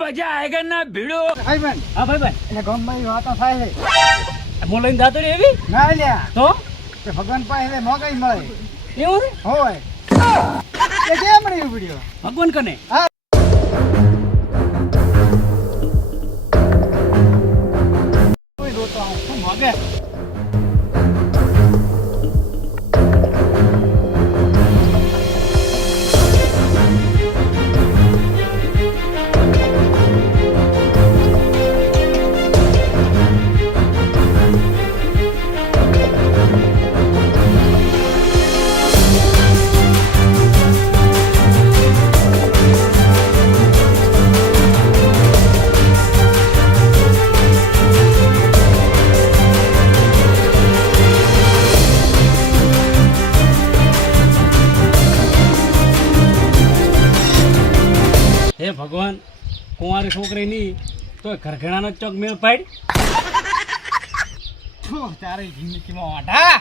મજા આયેગા ના ભીડો. ભાઈ બેન હા ભાઈ ભાઈ એટલે ગામમાં ઈ વાતો થાય છે હું લઈને જાતો રહ્યો એવી ના લ્યા તો કે ભગવાન પાસે મોગઈ મળે એવું છે હોય એ કેમ રહ્યું વિડિયો ભગવાન કને કોઈ રોતો આવું શું મોગે હે ભગવાન કુંવારી છોકરીની તો ઘરઘણાનો ચોક મેળ પાડ તારી જિંદગીમાં વાઢા